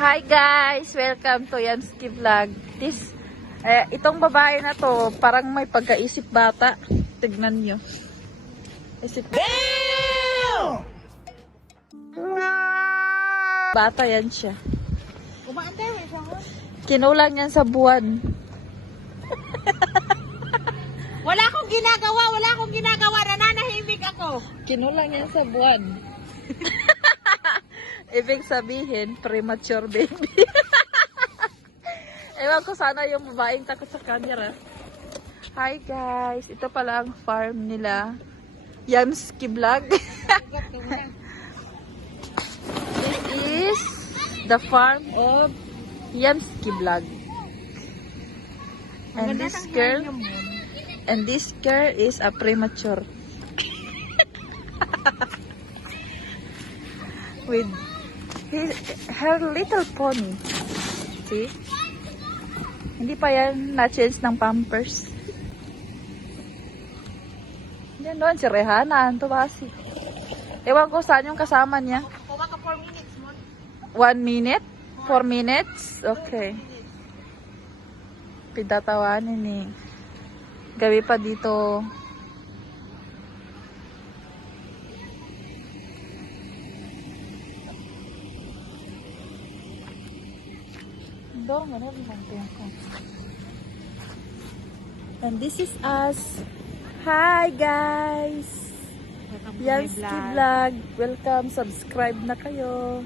Hi guys! Welcome to Yansky Vlog. Itong babae na to, parang may pagkaisip bata. Tignan nyo. Isip bata yan siya. Kinulang yan sa buwan. Wala akong ginagawa, nananahimik ako. Kinulang yan sa buwan. Ibig sabihin, premature baby. Ewan ko sana yung babaeng takot sa camera. Hi guys, ito pala ang farm nila. Yansky Vlog. This is the farm of Yansky Vlog. And this girl is a premature. With her little pony. See? Hindi pa yan na-change ng pampers. Yan doon, si Rehana, Tubasi. Ewan ko saan yung kasama niya. Kuha ka 4 minutes mo. 1 minute? 4 minutes? Okay. Pinatawanin eh. Gabi pa dito. And this is us. Hi guys! Yansky Vlog. Welcome. Subscribe na kayo.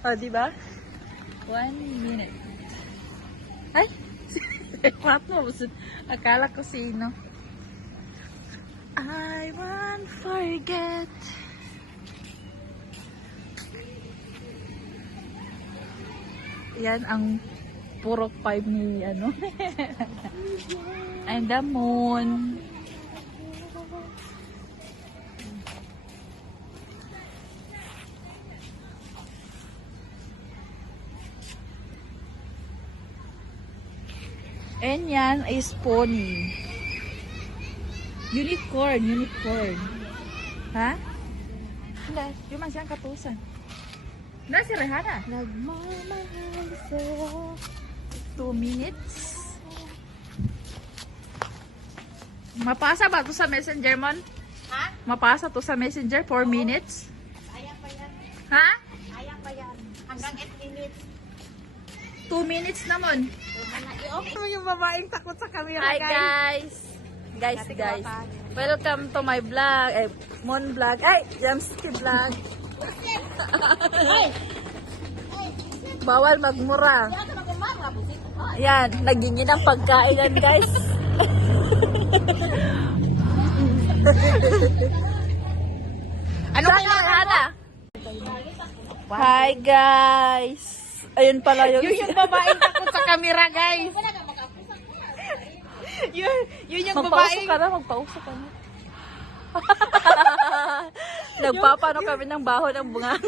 O, diba? 1 minute. Ay! Akala ko sino. I won't forget. Yan ang puro 5 ni ano. And the moon. And yan is pony. Unicorn. Ha? Hindi, yung man siyang katusan. Na si Rehana. Nagmamahal sa'yo. 2 minutes. Mapasa ba to sa messenger, Mon? Ha? Mapasa to sa messenger 4 minutes? Kaya pa yan. Ha? Kaya pa yan. Hanggang 8 minutes. 2 minutes na, Mon. Okay. Yung babaeng takot sa camera, Hi guys! Guys. Welcome to my vlog. Mon vlog. Yansky Vlog. Bawal magmura. Yan, nagingin ang pagkain yan, guys. Ano Hana? Hi guys! Ayun pala yung babaeng takot sa camera, guys. yun yung magpausok babaeng. ka na, magpausok ka na. Nagpapano kami ng baho ng bunga.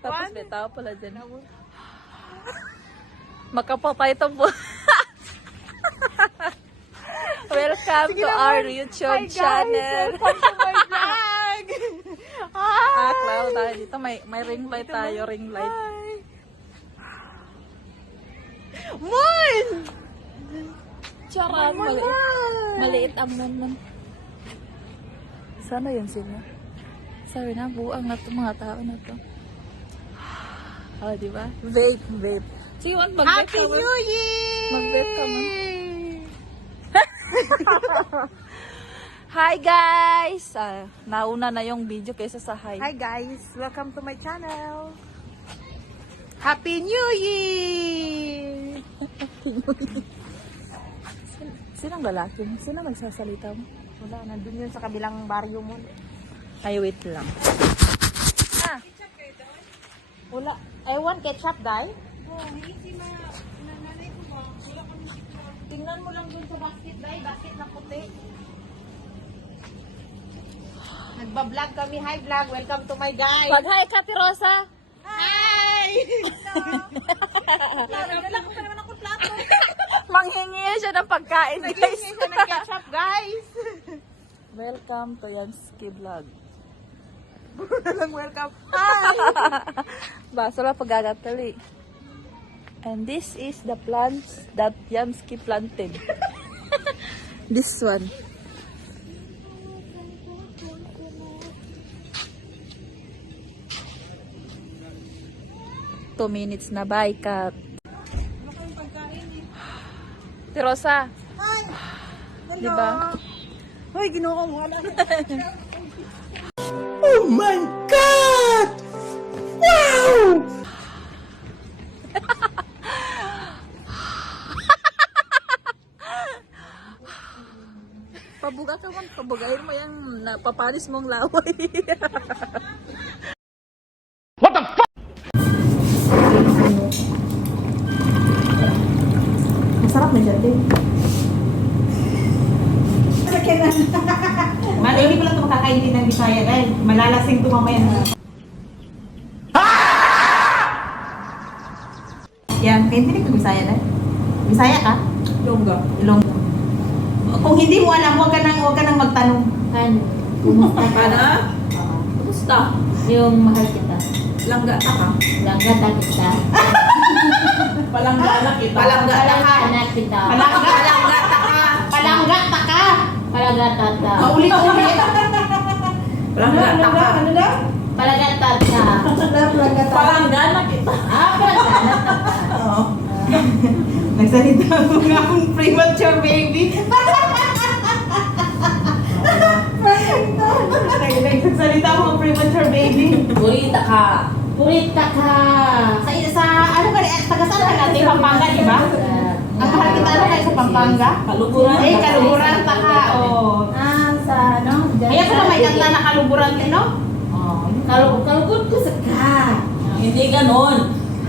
Tapos may tao pala dyan. Makapapay itong bunga. Welcome to our YouTube channel. Welcome to my vlog. Klaw tayo dito. May ring light tayo, ring light. Mon! Charan, maliit ang naman. Sana yun sila. Sabi na, buang na itong mga tao na to. Oh, diba? Vape. Sige, mag-vape Happy ka. New Year! Mag-vape ka man. Hi guys! Nauna na yung video kaysa sa hi. Hi guys, welcome to my channel. Happy New Year! Sinong lalaki? Sino nagsasalita mo? Wala, nandun yun sa kabilang baryo mo. Ay, wait lang. Wala. I want ketchup, Day. Tingnan mo lang dun sa basket, Day. Basket na puti. Nagba-vlog kami. Hi, vlog. Welcome to my guys. Pag-hi, Kati Rosa! Hi! Nagdala ko pa naman ako plato. Manghingi siya ng pagkain, guys. Naghingi siya ng ketchup, guys. Welcome to Yansky Vlog. Welcome. Hi! Baso lang pagagatali. And this is the plants that Yansky planted. This one. Two minutes na, bye, cut. Tirosa. Hi! Di ba? Hoy, ginoo mo. Wala. Oh my God! Wow! Pabuga ka man, pabugayin mo yung napapanis mong laway. Masarap na dyan, din. Man, hindi ko lang ito makakainin ng Bisaya dahil malalasing ito mamaya na. Yan, kaintinig ko Bisaya dahil. Bisaya ka? Ilonggo. Ilonggo. Kung hindi mo alam, huwag ka nang magtanong. Ano? Kumusta ka? Ano? Kumusta? Yung mahal kita. Langga ka. Langga ta kita. Palangga na kita. Palangga na ka. Anak kita. Palangga ta ka. Palangga ta ka. Palaga tata. Paulit-ulit. Palangga ta ka. Ano daw? Palaga tata. Palangga na kita. Palaga tata. Oo. Nagsalita ko nga akong premature baby. Nagsalita ko ng premature baby. Purita ka. Purita ka. Sa ano ba, taga saan ka natin? Pampanga, di ba? Ang mahal kita ano kayo sa Pampanga? Kaluguran. Eh, kaluguran ta ka. Oh. Sa ano? Kaya ko na may kanta na kaluguran din, no? Kalugod ko sa ka. Hindi ganon.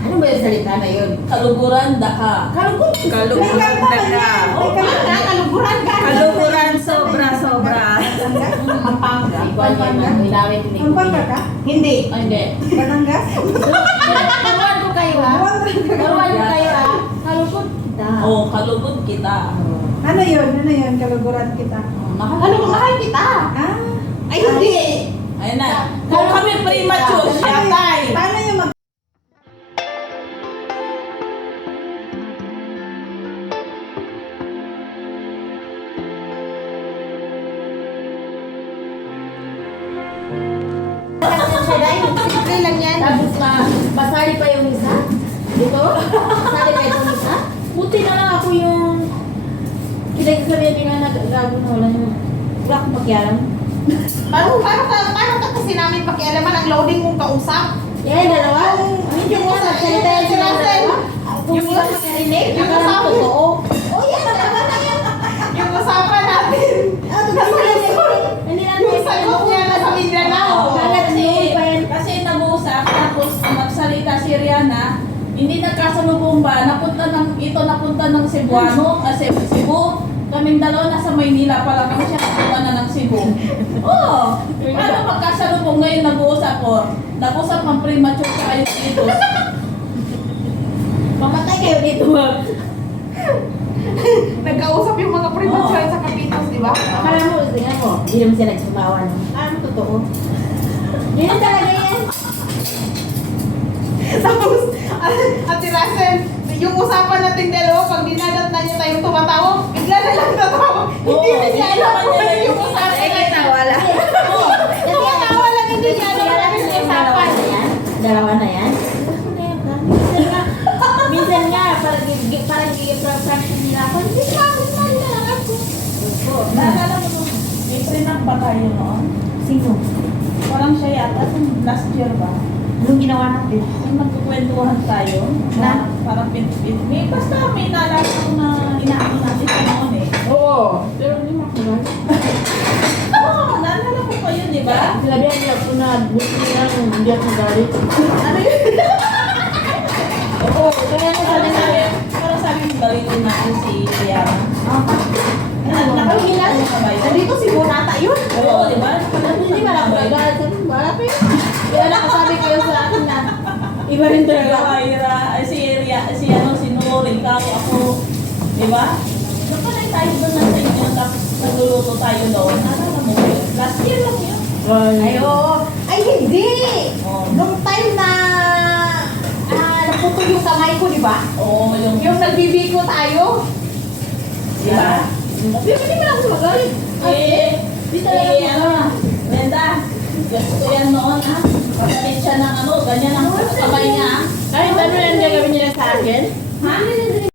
Ano ba yung salita na yun? Kaluguran da ka. Kalugod. Kaluguran ta ka. Oh, kaluguran ka. Kaluguran sobra-sobra. Pampanga. Ikaw yan. Ilawin ni ka? Hindi. Hindi. Batangas? Karuan ko kayo ha. Karuan ko kayo ha. Kalugod kita. Oh, kalugod kita. Ano yun? Kaluguran kita. Ano mahal kita? Ah, Ay, hindi. Ayun na. Kung kami premature, siya tay. paano yung mag... Simple lang yan. Tapos basali pa yung isa. Dito. Basali pa yung isa. Buti na lang ako yung kinagsabihan nila na gago na wala akong pakialam. Paano ka kasi namin pakialaman ang loading mong kausap? Yan, dalawa. Hindi Yung mo usapan salita yung si Russell. Kung Yung hindi ka makarinig, yung akala usapan. ko totoo. Oh, yan. Dalawa na yan. Yung usapan natin. Hindi na Yung sagot niya na sa Mindanao. Kasi nag-uusap, tapos nagsalita si Rihanna, hindi nagkasalubong ba, napunta ng Cebuano, kasi Cebu, kaming dalawa nasa Maynila pa lang kami siya napunta na ng Cebu. Oo, paano magkasalubong ngayon nag-uusap ko? Nag-usap ng premature sa kayo dito. Pamatay kayo dito. Nagkausap yung mga premature sa Kapitos, di ba? Akala mo, tingnan mo, hindi naman siya nagsumawa. Ano totoo? Yun talaga yan. Tapos, at si Russell, yung usapan natin dalawa, pag dinadat na niya tayong tumatawag, bigla na lang tatawa. Hindi Oo, na niya hindi alam naman kung niya ano yung yung usapan usapan. natin. Wala. Tumatawa lang, hindi niya alam kung ano yung usapan. Dalawa na yan? Minsan nga, minsan nga, parang gigi-fraction nila ako. Hindi pa ako lang ako. Naalala mo nung may prenup ba tayo noon? Sino? Parang siya yata, last year ba? Anong ginawa natin? Nung nagkukwentuhan tayo, na parang pinipit. May basta may naalala ko na inaano natin sa noon eh. Oo. Pero hindi mo ako Oo, naalala ko pa yun, di ba? Sinabihan nila ko na gusto nila nung hindi ako galit. Ano yun? Oo, kaya ko Parang sabi mo galitin natin si Rihanna. Nakahila. Nandito si Bonata yun. Oo, di ba? Hindi man ako nagalit. Wala pa yun. Kaya nakasabi kayo sa akin na iba rin talaga. Si Nuri, ikaw, ako, di ba? Napanay tayo doon na sa inyo, tapos nagluluto tayo doon. Naalala mo ba yun? Last year lang yun. Ay, oo. Ay, hindi! Oh. Nung time na naputol yung kamay ko, di ba? Oo, Yung nagbibiko tayo. Di ba? Hindi mo lang ako magalit. Di talaga ano, Brenda, gusto ko yan noon, ha? Pagkalit siya ng ganyan ang kamay niya, ha? Kahit ano yan gagawin nila sa akin? Ha?